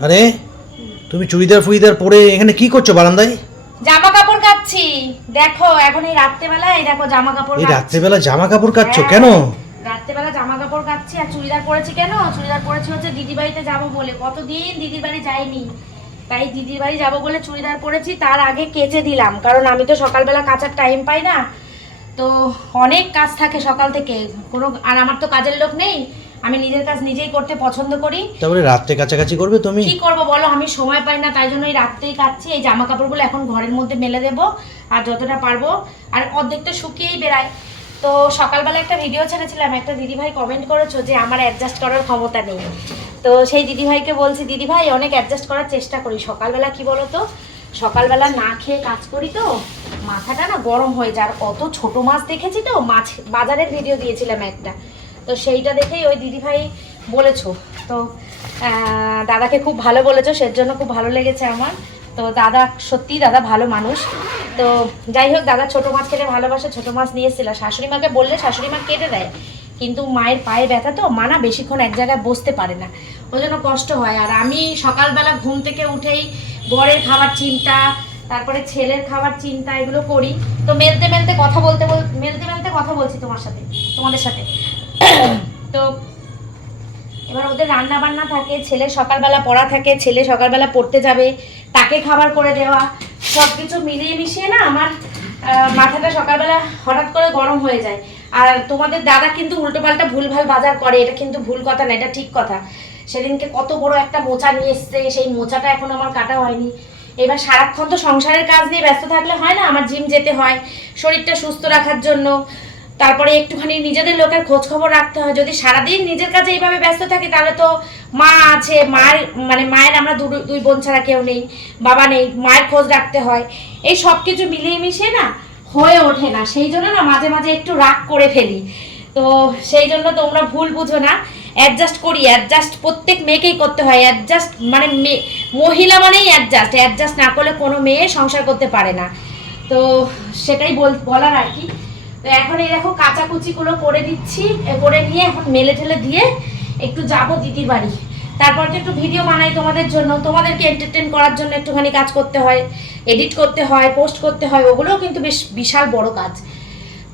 আরে তুমি চুড়িদার ফুড়িদার পরে এখানে কি করছ বারান্দায়? জামা কাপড় কাচ্ছি। দেখো এখন এই রাত্রেবেলা এই দেখো জামা কাপড় এই। রাত্রেবেলা জামা কাপড় কাচ্ছো হ্যাঁ, কেন? রাত্রেবেলা জামা কাপড় কাচ্ছি। আর চুড়িদার পরেছি কেন? চুড়িদার পরেছি হচ্ছে দিদি বাড়িতে যাব বলে। কতদিন দিদির বাড়ি যাইনি। তাই দিদির বাড়ি যাব বলে চুড়িদার পরেছি তার আগে কেচে দিলাম। কারণ আমি তো সকালবেলা কাচার টাইম পাই না। তো অনেক কাজ থাকে সকাল থেকে। কোনো আর আমার তো কাজের লোক নেই। আমি নিজের কাজ নিজেই করতে পছন্দ করি। তারপরে রাত্রে কাছাকাছি করবে তুমি? কি করব বলো আমি সময় পাই না তাই জন্য এই রাত্রেই কাচ্ছি এই জামা কাপড়গুলো এখন ঘরের মধ্যে মেলে দেব আর যতটা পারব। আর অর্ধেকটা শুকিয়েই বেড়ায়। তো সকালবেলা একটা ভিডিও ছেড়েছিলাম একটা দিদিভাই কমেন্ট করেছ যে আমার অ্যাডজাস্ট করার ক্ষমতা নেই। তো সেই দিদিভাইকে বলছি দিদিভাই অনেক অ্যাডজাস্ট করার চেষ্টা করি। সকালবেলা কি বলো তো সকালবেলা না খেয়ে কাজ করি তো মাথাটা না গরম হয়ে যায়। আর অত ছোট মাছ দেখেছি তো মাছ বাজারের ভিডিও দিয়েছিলাম একটা। তো সেইটা দেখেই ওই দিদিভাই বলেছ। তো দাদাকে খুব ভালো বলেছ সের জন্য খুব ভালো লেগেছে আমার। তো দাদা সত্যিই দাদা ভালো মানুষ। তো যাই হোক, দাদা ছোটো মাছ খেতে ভালোবাসে, ছোটো মাছ নিয়ে এসেছিল। শাশুড়ি মাকে বললে শাশুড়ি মা কেটে দেয়। কিন্তু মায়ের পায়ে ব্যথা তো, মা না বেশিক্ষণ এক জায়গায় বসতে পারে না। ওই জন্য কষ্ট হয়। আর আমি সকালবেলা ঘুম থেকে উঠেই বরের খাবার চিন্তা, তারপরে ছেলের খাবার চিন্তা, এগুলো করি। তো মেলতে মেলতে কথা বলতে বল, মেলতে মেলতে কথা বলছি তোমার সাথে, তোমাদের সাথে। তো এবার ওদের রান্না বান্না থাকে, ছেলে সকালবেলা পড়া থাকে, ছেলে সকালবেলা পড়তে যাবে, তাকে খাবার করে দেওয়া সব কিছু মিলিয়ে মিশিয়ে না আমার মাথাটা সকালবেলা হঠাৎ করে গরম হয়ে যায়। আর তোমাদের দাদা কিন্তু উল্টোপাল্টা ভুলভাল বাজার করে, এটা কিন্তু ভুল কথা না, এটা ঠিক কথা। সেদিনকে কত বড় একটা মোচা নিয়ে এসছে, সেই মোচাটা এখন আমার কাটা হয়নি। এবার সারাক্ষণ তো সংসারের কাজ নিয়ে ব্যস্ত থাকলে হয় না, আমার জিম যেতে হয়, শরীরটা সুস্থ রাখার জন্য। তারপরে একটুখানি নিজেদের লোকের খোঁজ খবর রাখতে হয়। যদি সারাদিন নিজের কাছে এইভাবে ব্যস্ত থাকে, তাহলে তো মা আছে, মায়ের মানে মায়ের আমরা দুই বোন ছাড়া কেউ নেই, বাবা নেই, মায়ের খোঁজ রাখতে হয়। এই সব কিছু মিলিয়ে মিশিয়ে না হয়ে ওঠে না। সেই জন্য না মাঝে মাঝে একটু রাগ করে ফেলি। তো সেই জন্য তোমরা ভুল বুঝো না। অ্যাডজাস্ট করি অ্যাডজাস্ট প্রত্যেক মেয়েকেই করতে হয়। অ্যাডজাস্ট মানে মে- মহিলা মানেই অ্যাডজাস্ট অ্যাডজাস্ট না করলে কোনো মেয়ে সংসার করতে পারে না। তো সেটাই বল, বলার আর কি। তো এখন এই দেখো কাচাকুচিগুলো করে দিচ্ছি করে নিয়ে এখন মেলে ঠেলে দিয়ে একটু যাব দিদির বাড়ি। তারপর তো একটু ভিডিও বানাই তোমাদের জন্য, তোমাদেরকে এন্টারটেন করার জন্য একটুখানি কাজ করতে হয় এডিট করতে হয় পোস্ট করতে হয়, ওগুলোও কিন্তু বেশ বিশাল বড় কাজ।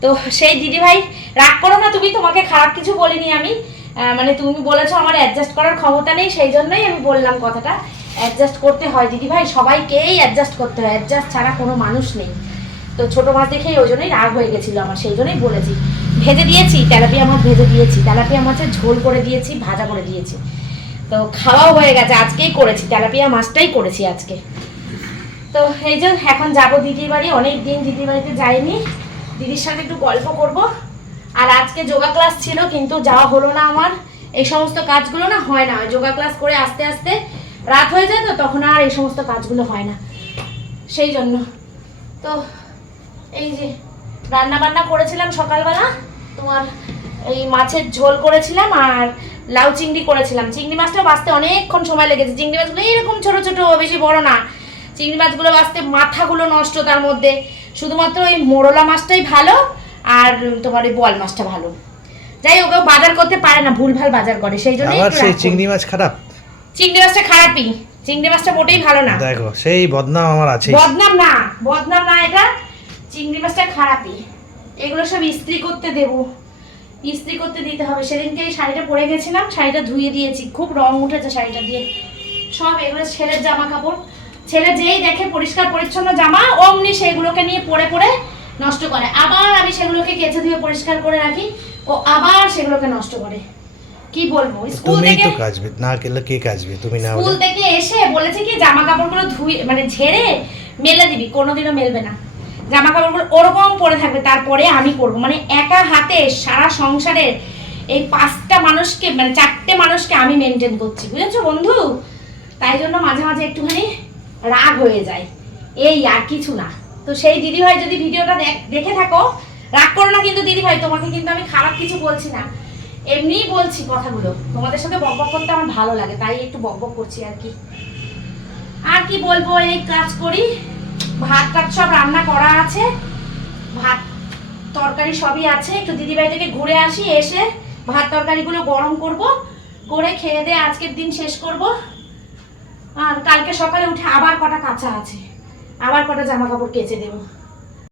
তো সেই দিদিভাই, রাগ করো না তুমি, তোমাকে খারাপ কিছু বলিনি আমি। মানে তুমি বলেছ আমার অ্যাডজাস্ট করার ক্ষমতা নেই, সেই জন্যই আমি বললাম কথাটা। অ্যাডজাস্ট করতে হয় দিদিভাই, সবাইকেই অ্যাডজাস্ট করতে হয় অ্যাডজাস্ট ছাড়া কোনো মানুষ নেই। তো ছোটো মাছ দেখেই ওই জন্যই রাগ হয়ে গেছিল আমার, সেই জন্যই বলেছি। ভেজে দিয়েছি, তেলাপিয়া মাছ ভেজে দিয়েছি, তেলাপিয়া মাছের ঝোল করে দিয়েছি, ভাজা করে দিয়েছি। তো খাওয়াও হয়ে গেছে, আজকেই করেছি, তেলাপিয়া মাছটাই করেছি আজকে। তো এই যে এখন যাব দিদির বাড়ি, অনেক দিন দিদির বাড়িতে যাইনি। দিদির সাথে একটু গল্প করব। আর আজকে যোগা ক্লাস ছিল, কিন্তু যাওয়া হলো না আমার। এই সমস্ত কাজগুলো না হয় না যোগা ক্লাস করে আস্তে আস্তে রাত হয়ে যায় তো, তখন আর এই সমস্ত কাজগুলো হয় না। সেই জন্য। তো এই যে রান্না বান্না করেছিলাম সকালবেলা তোমার এই মাছের ঝোল করেছিলাম আর লাউ চিংড়ি করেছিলাম। চিংড়ি মাছটা বাঁচতে অনেকক্ষণ সময় লেগেছে। চিংড়ি মাছগুলো এরকম ছোট ছোট বেশি বড় না। চিংড়ি মাছগুলো বাঁচতে মাথাগুলো নষ্ট তার মধ্যে। শুধুমাত্র ওই মোরলা মাছটাই ভালো আর তোমার ওই বোয়াল মাছটা ভালো। যাই হোক বাজার করতে পারে না ভুলভাল বাজার করে। সেই জন্য আবার সেই চিংড়ি মাছ খারাপ? চিংড়ি মাছটা খারাপই। চিংড়ি মাছটা মোটেই ভালো না। দেখো সেই বদনাম আমার আছে বদনাম না বদনাম না এটা। চিংড়ি মাছটা খারাপই। এগুলো সব ইস্ত্রি করতে দেব। ইস্ত্রি করতে দিতে হবে। সেদিনকে এই শাড়িটা পরে গেছিলাম শাড়িটা ধুয়ে দিয়েছি। খুব রং উঠেছে শাড়িটা দিয়ে। সব এগুলো ছেলের জামা কাপড় ছেলে যেই দেখে পরিষ্কার পরিচ্ছন্ন জামা অমনি সেগুলোকে নিয়ে পরে পরে নষ্ট করে। আবার আমি সেগুলোকে কেচে ধুয়ে পরিষ্কার করে রাখি। ও আবার সেগুলোকে নষ্ট করে। কি বলব? স্কুল থেকে তো কাজবে। না গেলে কে কাজবে? তুমি না স্কুল থেকে এসে বলেছে কি জামা কাপড়গুলো ধুয়ে মানে ঝেড়ে মেলে দিবি। কোনোদিনও মেলবে না। জামা কাপড়গুলো ওরকম পরে থাকবে, তারপরে আমি করব। মানে একা হাতে সারা সংসারের এই পাঁচটা মানুষকে মানে চারটে মানুষকে আমি মেনটেন করছি, বুঝেছ বন্ধু? তাই জন্য মাঝে মাঝে একটুখানি রাগ হয়ে যায়। এই আর কিছু না। তো সেই দিদিভাই যদি ভিডিওটা দেখ- থাকো, রাগ করো না কিন্তু দিদিভাই, তোমাকে কিন্তু আমি খারাপ কিছু বলছি না। এমনিই বলছি কথাগুলো। তোমাদের সাথে বকবক করতে আমার ভালো লাগে, তাই একটু বকবক করছি আর কি। আর কি বলব, এই কাজ করি। ভাত টাত সব রান্না করা আছে। ভাত তরকারি সবই আছে। একটু দিদিভাই থেকে ঘুরে আসি, এসে ভাত তরকারিগুলো গরম করব। করে খেয়ে দিয়ে আজকের দিন শেষ করব। আর কালকে সকালে উঠে আবার কটা কাঁচা আছে। আবার কটা জামা কাপড় কেচে দেবো।